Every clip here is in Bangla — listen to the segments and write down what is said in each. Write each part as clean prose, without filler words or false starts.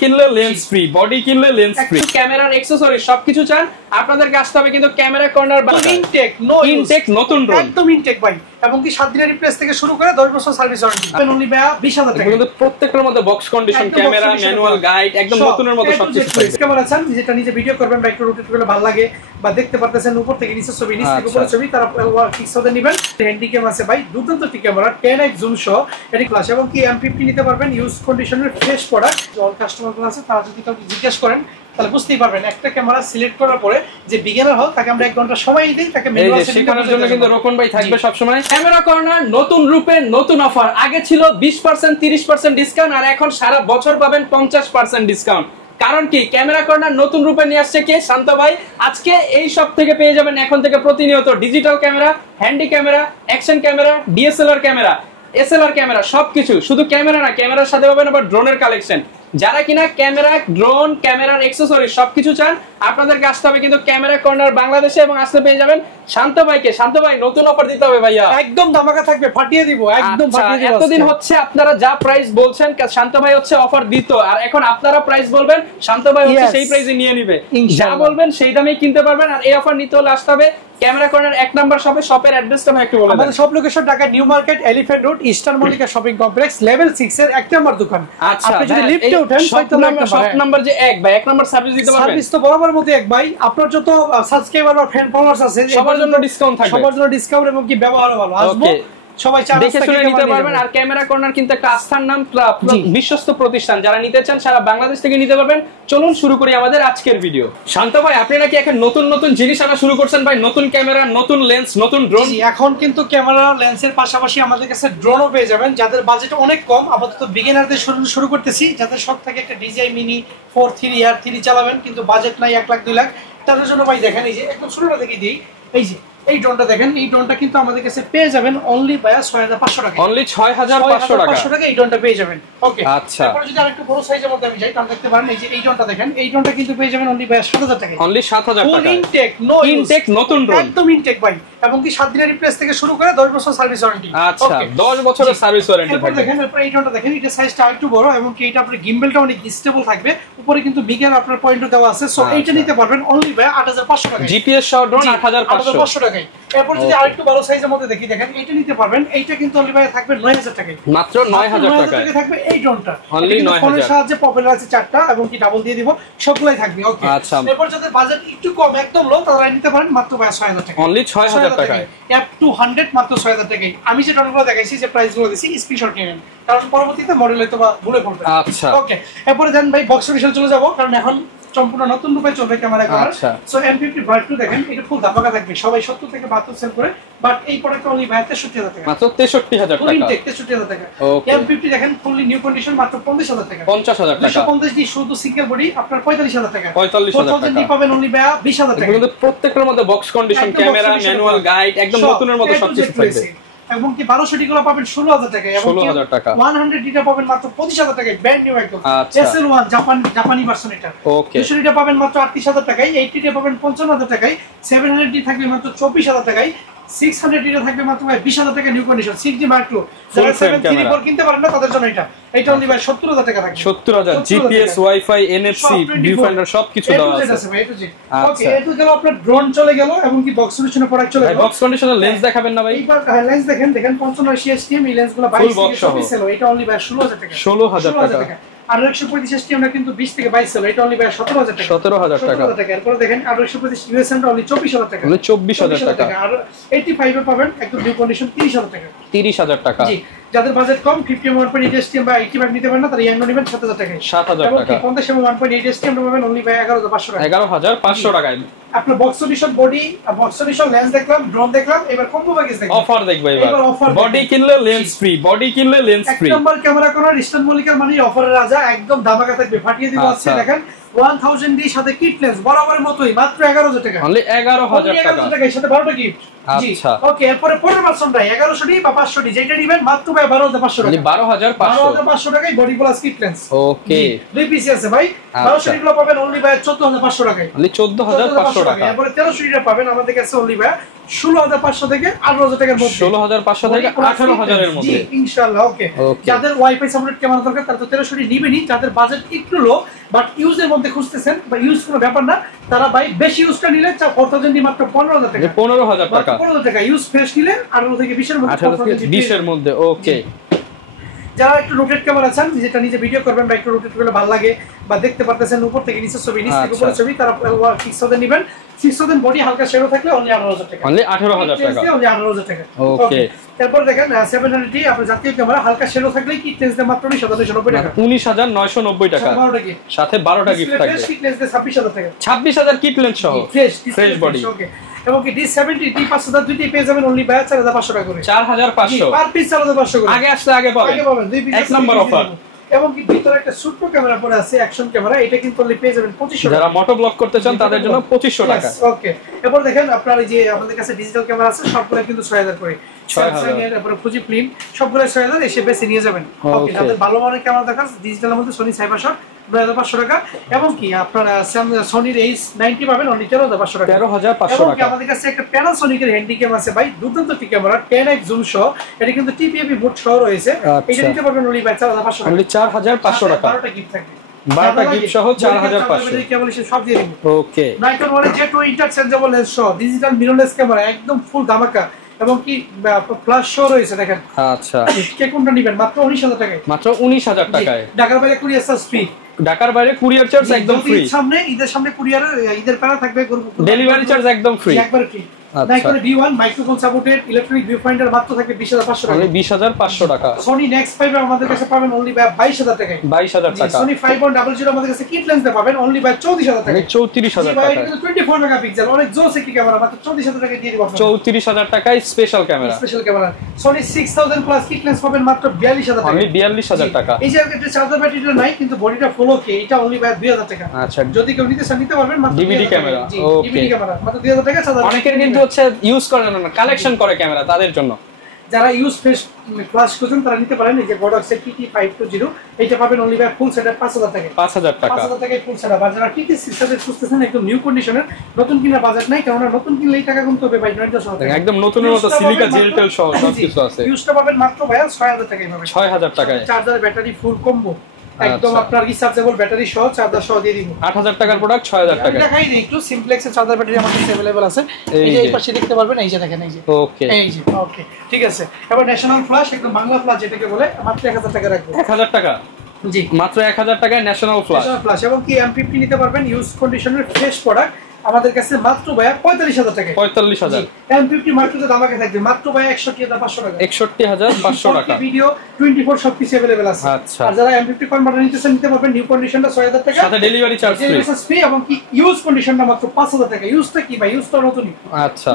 কিনলে লেন্স ফ্রি, বডি কিনলে লেন্স ফ্রি, ক্যামেরার অ্যাকসেসরি সবকিছু চান আপনাদেরকে আসতে হবে কিন্তু camera corner intact no intact নতুন ড্রোন একদম ইনটেক ভাই, এবং কি 7 দিনের রিপ্লেস থেকে শুরু করে 10 বছর সার্ভিস ওয়ারেন্টি অনলি ভাই 20000 টাকা। কিন্তু প্রত্যেকটার মধ্যে box condition, camera, manual guide একদম নতুনের মতো সবকিছু থাকবে। কেমন আছেন? যেটা নিজে ভিডিও করবেন বা একটু রোটেট করলে ভালো লাগে বা দেখতে পারতেছেন উপর থেকে নিচে ছবি, নিচ থেকে উপরে ছবি, তারা পিক্সেল নেবেন। হ্যান্ডি ক্যাম আছে ভাই, দুর্দান্ত ক্যামেরা 10x জুম সহ এটি ক্লাস, এবং কি M50 নিতে পারবেন ইউজ কন্ডিশনের ফ্রেশ প্রোডাক্ট। অল কাস্টমারগুলো আছে তারা যদি কাউকে জিজ্ঞেস করেন তাহলে বুঝতেই পারবেন একটা ক্যামেরা সিলেক্ট করার পরে যে বিগিনার হয় তাকে আমরা 1 ঘন্টা সময় দেই, তাকে ম্যানুয়াল শেখানোর জন্য কিন্তু রোকন ভাই থাকবে সব সময়। ক্যামেরা কর্নার নতুন রূপে নতুন অফার, আগে ছিল 20% 30% ডিসকাউন্ট, আর এখন সারা বছর পাবেন 50% ডিসকাউন্ট। কারণ কি, ক্যামেরা কর্নার নতুন রূপে নিয়ে আসছে কে? শান্ত ভাই। আজকে এই সব থেকে পেয়ে যাবেন এখন থেকে প্রতিনিয়ত digital camera, handy camera, action camera, DSLR camera, SLR camera, সবকিছু। শুধু ক্যামেরা না, ক্যামেরার সাথে পাবেন আবার ড্রোনের কালেকশন। যারা কিনা ক্যামেরা, ড্রোন, ক্যামেরার অ্যাকসেসরি সবকিছু চান আপনাদেরকে আসতে হবে কিন্তু ক্যামেরা কর্নার বাংলাদেশে, এবং আসতে পেয়ে যাবেন শান্ত ভাইকে। শান্ত ভাই নতুন অফার দিতে হবে ভাইয়া, একদম ধামাকা থাকবে, ফাটিয়ে দিব, একদম ফাটিয়ে দিব। এতদিন হচ্ছে আপনারা যা প্রাইস বলছেন শান্ত ভাই হচ্ছে অফার দিত, আর এখন আপনারা প্রাইস বলবেন শান্ত ভাই হচ্ছে সেই প্রাইসে নিয়ে নিবে। যা বলবেন সেই দামেই কিনতে পারবেন। আর এই অফার নিতে হলে আসতে হবে ক্যামেরা কর্নার 1 নাম্বার শপে। শপের অ্যাড্রেসটা আমি একটু বলে দিই। আমাদের সব location Dhaka new market, elephant road, eastern Mallika shopping complex, level 6 এর 1 নাম্বার দোকান। আচ্ছা, আপনি যদি লিফটে ওঠেন শপ নাম্বার যে 1 ভাই, 1 নাম্বার সার্ভিস দিতে পারবেন। সার্ভিস তো বরাবর মতো এক ভাই। আপনার যত সাবস্ক্রাইবার বা ফ্রেন্ড ফলোয়ার্স আছে সবার জন্য ডিসকাউন্ট থাকবে, সবার জন্য ডিসকাউন্ট, এবং কি ব্যবহারও ভালো আসবে। সবাই দেখে শুনে নিতে পারবেন। আর ক্যামেরা কর্নার কিন্তু একটা আস্থার নাম, বিশ্বস্ত প্রতিষ্ঠান। যারা নিতে চান সারা বাংলাদেশ থেকে নিতে পারবেন। চলুন শুরু করি আমাদের আজকের ভিডিও। শান্ত ভাই, আপনি নাকি এখন নতুন নতুন জিনিস আনা শুরু করছেন ভাই, নতুন ক্যামেরা, নতুন লেন্স, নতুন ড্রোন। এখন কিন্তু ক্যামেরা লেন্সের পাশাপাশি আমাদের কাছে ড্রোনও পেয়ে যাবেন। যাদের বাজেট অনেক কম, আপাতত বিগিনারদের শুরু করতেছি। যাদের শখ থাকে একটা DJI মিনি 4 3 চালাবেন কিন্তু বাজেট নাই 1 লাখ 2 লাখ, তাদের জন্য ভাই দেখেন এই যে একদম শুরুটা দেখে দিই। এই যে এই ড্রোনটা দেখেন, এই ড্রোনটা কিন্তু আমাদের কাছে পেয়ে যাবেন অনলি ভাই 6500 টাকা। অনলি 6500 টাকা এই ড্রোনটা পেয়ে যাবেন। ওকে, আচ্ছা। তারপর যদি আরেকটু বড় সাইজের মধ্যে আমি যাই তাহলে দেখতে পারেন এই যে এই ড্রোনটা দেখেন, এই ড্রোনটা কিন্তু পেয়ে যাবেন অনলি ভাই 7000 টাকা। অনলি 7000 টাকা। ফুল ইনটেক নো ইনটেক নতুন ড্রোন, একদম ইনটেক ভাই, এবং কি 7 দিনের রিপ্লেস থেকে শুরু করে 10 বছর সার্ভিস ওয়ারেন্টি। আচ্ছা, 10 বছরের সার্ভিস ওয়ারেন্টি থাকবে। দেখেন এরপর এই ড্রোনটা দেখেন, এটা সাইজটা একটু বড়, এবং কি এটা আপনার গিম্বলটা অনেক স্টেবল থাকবে। উপরে কিন্তু বিগের আপনার পয়েন্টও দেওয়া আছে। সো এইটা নিতে পারবেন অনলি ভাই 8500 টাকা। জিপিএস সহ ড্রোন 8500 টাকায়। এরপর যদি আরেকটু বড় সাইজের মধ্যে দেখি, দেখেন এইটা নিতে পারবেন। এইটা কিন্তু অনলি ভাই থাকবে 9000 টাকায়, মাত্র 9000 টাকায় থাকবে এই ড্রোনটা। অনলি 9000। ফোনের সাহায্যে পপুলার আছে 4টা, এবং কি ডাবল দিয়ে দিব, সবগুলাই থাকবে। ওকে, আচ্ছা। এরপর যাদের বাজেট একটু কম, একদম লো, তারা নিতে পারেন মাত্র ভাই 6000 টাকা। অনলি 6000 টাকায় অ্যাপ 200 মাত্র 6000 টাকায়। আমি যে ড্রোনগুলো দেখাইছি, যে প্রাইসগুলো দিছি, স্ক্রিনশট নিয়ে নেন, কারণ পরবর্তীতে মডেল হয়তো বা ভুলে পড়বে। আচ্ছা, ওকে, এরপর দেন ভাই বক্স সলিউশন চলে যাব, কারণ এখন সম্পূর্ণ নতুন রূপে চলবে ক্যামেরা করার। সো M50 ভার্ট 2 দেখেন, এটা ফুল ধামাকা থাকবে। সবাই 70 থেকে 72 সেল করে, বাট এই প্রোডাক্ট অনলি ভাই 63000 টাকা, মাত্র 63000 টাকা। 63000 টাকা। M50 দেখেন ফুললি নিউ কন্ডিশন, মাত্র 50000 টাকা। 50000 টাকা। 250 ডি শুধু সিঙ্গেল বডি আপনার 45000 টাকা। 45000 টাকা ডি পাবেন অনলি ভাই 20000 টাকা। কিন্তু প্রত্যেকটার মধ্যে box condition, camera, manual guide একদম নতুনের মতো সবকিছু থাকবে। এবং কি 1200 ডি গুলো পাবেন 16000 টাকায়, এবং 16000 টাকা। 100 ডিটা পাবেন মাত্র 25000 টাকায়, ব্র্যান্ড নিউ একদম। আচ্ছা। SL1 জাপানি ভার্সন এটা। ওকে, 200 ডিটা পাবেন মাত্র 38000 টাকায়, 80 ডিটা পাবেন 55000 টাকায়, 700 ডি থাকবে মাত্র 24000 টাকায়, 600 ডিটা থাকবে মাত্র 20000 টাকা new condition 6D Mark II। যারা 734 কিনতে পারেন না তাদের জন্য এটা অনলি ভাই 70000 টাকা থাকবে। 70000 জিপিএস, ওয়াইফাই, এনএফসি, ভিউফাইন্ডার সবকিছু দেওয়া আছে ভাই। ওকে, এটু গেল আপনার ড্রোন চলে গেল, এবং কি বক্স সলিউশনের প্রোডাক্ট চলে গেল। বক্স কন্ডিশনার লেন্স দেখাবেন না ভাই? এইবার লেন্স দেখেন 55 STM, এই লেন্সগুলো 22 থেকে 24 সেল, এটা অনলি ভাই 16000 টাকা। 16000 টাকা। আর 135 STM টা কিন্তু 20 থেকে 22 সেল, এটা অনলি ভাই 17000 টাকা। 17000 টাকা। এরপর দেখেন আর 125 USM টা অনলি 24000 টাকা। অনলি 24000 টাকা। আর 85 এ পাবেন একদম নিউ কন্ডিশন 30000 টাকা। 30000 টাকা। জি, যাদের বাজেট কম 51.8 STM বা 85 নিতে পারেন না, তারা ইয়াং নেবেন 7000 টাকায়। 7000 টাকা। 50 এবং 1.8 STM পাবেন অনলি ভাই 11500 টাকা। 11500 টাকায়। আপনার box solution body, box solution lens দেখলাম, ড্রোন দেখলাম, এবার কম্বো প্যাকেজ দেখলাম। অফার দেখব এবার। বডি কিনলে লেন্স ফ্রি, বডি কিনলে লেন্স ফ্রি। এক নম্বর ক্যামেরা করার ইস্টার্ন মল্লিকার মানে অফারের রাজা, একদম ধামাকা থাকবে, ফাটিয়ে দিব আজকে। দেখেন 1000 ডি সাথে কিট লেন্স বরাবরের মতোই মাত্র 11000 টাকা। অনলি 11000 টাকা। 11000 টাকা, সাথে 12টা গিফট। জি, ওকে, এরপরে পরের ভার্সনটা 1100 ডি বা 500 ডি যেটা নেবেন মাত্র ভাই 12500 টাকা। 12500 টাকায় বডি প্লাস কিট লেন্স। ওকে, দুই পিস আছে ভাই। 1200 ডি গুলো পাবেন অনলি ভাই 14500 টাকায়। অনলি 14500 টাকা। এরপরে 1300 ডি পাবেন আমাদের কাছে অনলি ভাই 16,500 থেকে 18,000 টাকার মধ্যে। 16,500 থেকে 18,000 এর মধ্যে ইনশাআল্লাহ। ওকে, যাদের ওয়াইফাই সাপোর্টেড ক্যামেরা দরকার তারা তো 1300 নিবেনই। যাদের বাজেট একটু লো বাট ইউজের মধ্যে খুঁজতেছেন বা ইউজ কোনো ব্যাপার না, তারা ভাই বেশি ইউজটা নিলে 4000 দিয়ে মাত্র 15,000 টাকা। 15,000 টাকা, 15,000 টাকা ইউজ ফ্রেশ নিলে 18 থেকে 20 এর মধ্যে, 18 থেকে 20 এর মধ্যে। ওকে, যারা একটু রোটেট ক্যামেরা চান, যেটা নিজে ভিডিও করবেন বা একটু রোটেট করলে ভালো লাগে বা দেখতে পারতেছেন উপর থেকে নিচের ছবি, নিচ থেকে উপরের ছবি, তারা 6000 নেবেন। 6000 বডি হালকা শেডো থাকলে অনলি 18,000 টাকা। অনলি 18,000 টাকা, অনলি 18,000 টাকা। ওকে, তারপর দেখেন 700D আপনার জাতীয় ক্যামেরা হালকা শেডো থাকলে কি টেন্স দিয়ে মাত্র 19,990 টাকা। 19,990 টাকা, সাথে 12টা গিফট থাকবে। কিট লেন্স দিয়ে 26,000 টাকা, 26,000 কিট লেন্স সহ ফ্রেশ বডি। ওকে, এবং কি D70 D5000 দুইটাই পেয়ে যাবেন অনলি 4,500 টাকা করে। 4,500 পার পিস 4,500 করে। আগে আসলে আগে পাবেন, দুই পিস এক নাম্বার অফার। এবং কি ভিতরে একটা ছোট্ট ক্যামেরা পড়ে আছে, অ্যাকশন ক্যামেরা, এটা কিন্তু অনলি পেয়ে যাবেন 2500 টাকা। যারা মোটো ব্লক করতে চান তাদের জন্য 2500 টাকা। ওকে, এরপর দেখেন আপনার এই যে আমাদের কাছে ডিজিটাল ক্যামেরা আছে, সবগুলো কিন্তু 6000 করে। স্যামসাং এর তারপরে ফুজি ফিল্ম সবগুলো 6000 এসে বেশি নিয়ে যাবেন। ওকে, যাদের ভালো মানের ক্যামেরা দরকার ডিজিটালের মধ্যে সনি সাইবারশট 9,500 টাকা, এবং কি আপনার সনির H90 পাবেন অনলি 13,500 টাকা। 13,500 এবং টাকা। আমাদের কাছে একটা প্যানাসোনিকের হ্যান্ডিক্যাম আছে ভাই, দুর্দান্ত একটি ক্যামেরা 10x জুম সহ, এটা কিন্তু টিপিএপি মোড সহ রয়েছে। এটা নিতে পারবেন অনলি 4,500 টাকা। অনলি 4,500 টাকা, 12টা গিফট থাকবে, 12টা গিফট সহ 4,500। কেবল সব দিয়ে দিব। Okay, Nikon one Z2 interchangeable lens সহ ডিজিটাল মিররলেস ক্যামেরা একদম ফুল ধামাকা, এবং কি প্লাস শো রয়েছে দেখেন। আচ্ছা, কে কোনটা নেবেন? মাত্র 19,000 টাকায়। মাত্র 19,000 টাকায়। ঢাকার বাইরে কুরিয়ার চার্জ ফ্রি। ঢাকার বাইরে কুরিয়ার চার্জ একদম ফ্রি। সামনে ঈদের সামনে কুরিয়ার ঈদের প্যারা থাকবে, ডেলিভারি চার্জ একদম ফ্রি, একবারে free. Nikon D1 microphone supported electronic view finder মাত্র থাকবে 20,500 টাকা। অনলি 20,500 টাকা। সনি নেক্সট 5 আমাদের কাছে পাবেন অনলি 22,000 টাকায়। 22,000 টাকা। সনি 5.00 আমাদের কাছে কিট লেন্স পাবেন অনলি 34,000 টাকায়। 34,000 টাকা। এটা 24 মেগাপিক্সেল অনেক জোস একটি ক্যামেরা, মাত্র 34,000 টাকায় দিয়ে দিব আপনাদের। 34,000 টাকায় special camera. Special camera Sony 6000 plus kit lens পাবেন মাত্র 42,000 টাকা। অনলি 42,000 টাকা। এই যে একটা চার্জার ব্যাটারিটা নাই কিন্তু বডিটা ফুল ওকে, এটা অনলি 2,000 টাকা। আচ্ছা, যদি কেউ নিতে চান নিতে পারবেন মাত্র ডিভিডি ক্যামেরা। ওকে, ডিভিডি ক্যামেরা মাত্র 2,000 টাকা। অনেকের কিন্তু হচ্ছে ইউজ করে না, কালেকশন করে ক্যামেরা, তাদের জন্য যারা ইউজ ফেস ক্লাস করছেন তারা নিতে পারেন। এই যে Godox TT520 এটা পাবেন অনলি ফুল সেটআপ 5,000 টাকা। 5,000 টাকা, 5,000 টাকায় ফুল সেটআপ। আর যারা TT600 খুঁজতেছেন একদম নিউ কন্ডিশনের, নতুন কিনা বাজেট নাই, কারণ নতুন কিনলে এই টাকা কমতে হবে ভাই 9,000 টাকা। একদম নতুনের মতো সিলিকা জেল টেল সহ সবকিছু আছে। ইউজটা পাবেন মাত্র ভাই 6,000 টাকায় পাবেন। 6,000 টাকায় চার্জার ব্যাটারি ফুল কম্বো একদম আপনার রিচার্জেবল ব্যাটারি সহ চার্জার সহ দিয়ে দিব। 8,000 টাকার প্রোডাক্ট 6,000 টাকা। দেখাই দিই একটু সিমপ্লেক্সের চার্জার ব্যাটারি আমাদের কাছে अवेलेबल আছে। এই যে এই পাশে দেখতে পারবেন, এই যে দেখেন, এই যে ওকে, এই যে ওকে ঠিক আছে। এবার ন্যাশনাল ফ্ল্যাশ একদম বাংলা ফ্ল্যাশ যেটাকে বলে মাত্র 1,000 টাকা রাখবো। 1,000 টাকা, জি মাত্র 1,000 টাকায় ন্যাশনাল ফ্ল্যাশ। এবং কি M50 নিতে পারবেন ইউজ কন্ডিশনের ফ্রেশ প্রোডাক্ট আমাদের কাছে মাত্র ভাই 45,000 টাকা। 45,000 M50 মার্কেটে দামাকে থাকবে মাত্র ভাই 61,500 টাকা। 61,500 টাকা। ভিডিও 24 সবকিছু अवेलेबल আছে। আচ্ছা, আর যারা M50 কনভার্টার নিতে পারবেন নিউ কন্ডিশনটা 6,000 টাকা, সাথে ডেলিভারি চার্জ ফ্রি, এবং কি ইউজ কন্ডিশনটা মাত্র 5,000 টাকা। ইউজটা কি ভাই? ইউজটা নতুনই। আচ্ছা,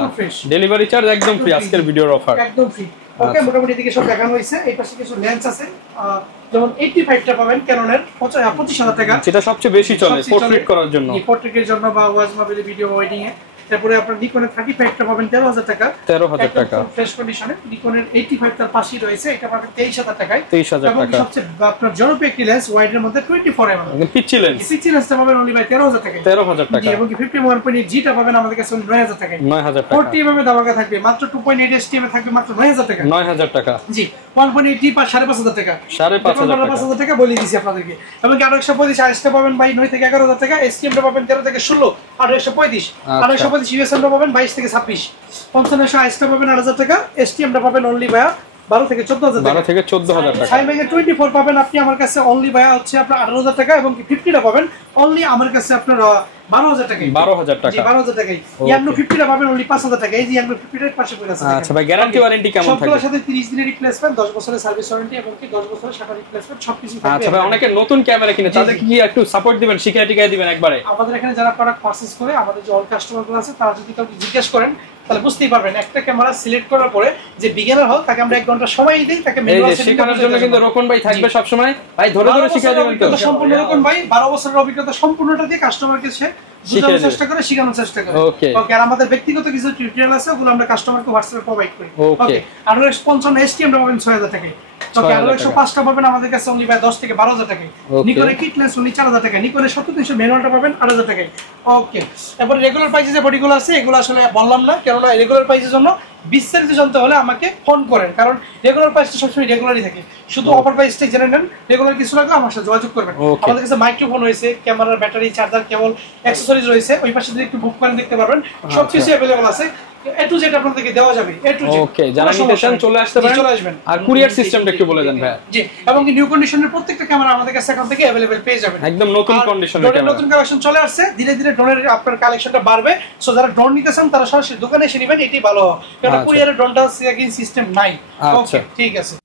ডেলিভারি চার্জ একদম ফ্রি, আজকের ভিডিওর অফার একদম ফ্রি। ওকে, মোটামুটি এদিকে সব দেখানো হয়েছে। এই পাশে কিছু লেন্স আছে, যেমন 85টা পাবেন ক্যাননের 25,000 টাকা, যেটা সবচেয়ে বেশি চলে পোর্ট্রেট করার জন্য, পোর্ট্রেটের জন্য বা ওয়াজ মাহফিলে ভিডিও ওয়েডিং এ। তারপরে আপনার নিকনের 35টা পাবেন 13,000 টাকা। 13,000 টাকা ফ্রেশ কন্ডিশনে। নিকনের 85 তার পাশেই রয়েছে, এটা পাবেন 23,000 টাকায়। 23,000 এবং টাকা। সবচেয়ে আপনার জনপ্রিয় একটি লেন্স ওয়াইড এর মধ্যে 24 mm পিচ্চি লেন্স, পিচ্চি লেন্সটা পাবেন অনলি বাই 13,000 টাকায়। 13,000 টাকা। এবং 51.8 জিটা পাবেন আমাদের কাছে 9,000 টাকায়। 9,000 টাকা। 40 mm দামাকা থাকবে মাত্র 2.8 STM এ থাকবে মাত্র 9,000 টাকা। 9,000 টাকা। জি 1.8 জি 5,500 টাকা। 5,500 টাকা বলে দিয়েছি আপনাদেরকে। এবং 825 আইএসটা পাবেন ভাই 9 থেকে 11,000 টাকা। এসটিএমটা পাবেন 13 থেকে 16, 825 825 ইউএসএমটা পাবেন 22 থেকে 26, 5500 আইএসটা পাবেন 8,000 টাকা। এসটিএমটা পাবেন অনলি ভাই 12 থেকে 14,000 টাকা। 12 থেকে 14,000 টাকা। সাইমেগের 24 পাবেন আপনি আমার কাছে অনলি ভাই হচ্ছে আপনার 18,000 টাকা, এবং 50টা পাবেন অনলি আমার কাছে আপনার 12,000 টাকা। 12,000 টাকা। জি 12,000 টাকায়। ইয়ানো 50টা পাবেন অনলি 5,000 টাকা। এই যে ইয়ানো 50টার পাশে পড়ে আছে। আচ্ছা ভাই, গ্যারান্টি ওয়ারেন্টি কেমন থাকবে? সবগুলোর সাথে 30 দিনের রিপ্লেসমেন্ট, 10 বছরের সার্ভিস ওয়ারেন্টি, এবং কি 10 বছরের শাটার রিপ্লেসমেন্ট সবকিছু থাকবে। আচ্ছা ভাই, অনেকে নতুন ক্যামেরা কিনে, তাদের কি একটু সাপোর্ট দিবেন, শিখাই দিবেন একবারে? আমাদের এখানে যারা প্রোডাক্ট পারচেজ করে, আমাদের যে অল কাস্টমারগুলো আছে, তারা যদি কাউকে জিজ্ঞেস করেন তাহলে বুঝতেই পারবেন। একটা ক্যামেরা সিলেক্ট করার পরে যে বিগিনার হয় তাকে আমরা 1 ঘন্টা সময় দিই, তাকে ম্যানুয়াল শেখানোর জন্য কিন্তু রোকন ভাই থাকবে সব সময়। ভাই ধরে ধরে শিখাই দিবেন তো। সম্পূর্ণ রোকন ভাই 12 বছরের অভিজ্ঞতা সম্পূর্ণটা দিয়ে কাস্টমারকে সে বোঝানোর চেষ্টা করে, শেখানোর চেষ্টা করে। ওকে, আর আমাদের ব্যক্তিগত কিছু টিউটোরিয়াল আছে, ওগুলো আমরা কাস্টমারকে হোয়াটসঅ্যাপে প্রোভাইড করি। ওকে, আর 55 এসটিএম পাবেন 6,000 টাকায়। ওকে আর 105টা পাবেন আমাদের কাছে অনলি ভাই 10 থেকে 12000 টাকায় নিকনের কিটলেস অনলি 4000 টাকা নিকনের 70300 ম্যানুয়ালটা পাবেন 8000 টাকায় ওকে এরপর রেগুলার প্রাইসে যে বডিগুলো আছে এগুলো আসলে বললাম না কারণ রেগুলার প্রাইসের জন্য বিস্তারিত জানতে হলে আমাকে ফোন করেন কারণ রেগুলার প্রাইসটা সবসময় রেগুলারই থাকে শুধু অফার প্রাইসটা জেনে নেন রেগুলার কিছু লাগলে আমার সাথে যোগাযোগ করবেন আমাদের কাছে মাইক্রোফোন রয়েছে ক্যামেরার ব্যাটারি চার্জার কেবল অ্যাকসেসরিজ রয়েছে ওই পাশে যদি একটু বুক করে দেখতে পারবেন সবকিছু अवेलेबल আছে এ টু জেড আপনাদেরকে দেওয়া যাবে এ টু জেড ওকে যারা নিতে চান চলে আসতে পারেন চলে আসবেন আর কুরিয়ার সিস্টেমটা একটু বলে দেন ভাই জি এবং কি নিউ কন্ডিশনের প্রত্যেকটা ক্যামেরা আমাদের কাছে এখন থেকে अवेलेबल পেয়ে যাবেন একদম নতুন কন্ডিশনের ক্যামেরা নতুন কালেকশন চলে আসছে ধীরে ধীরে ড্রোনের আপনার কালেকশনটা বাড়বে সো যারা ড্রোন নিতে চান তারা সরাসরি দোকানে এসে নেবেন এটাই ভালো হবে কারণ কুরিয়ারের ড্রোনটা সিস্টেম নাই ওকে ঠিক আছে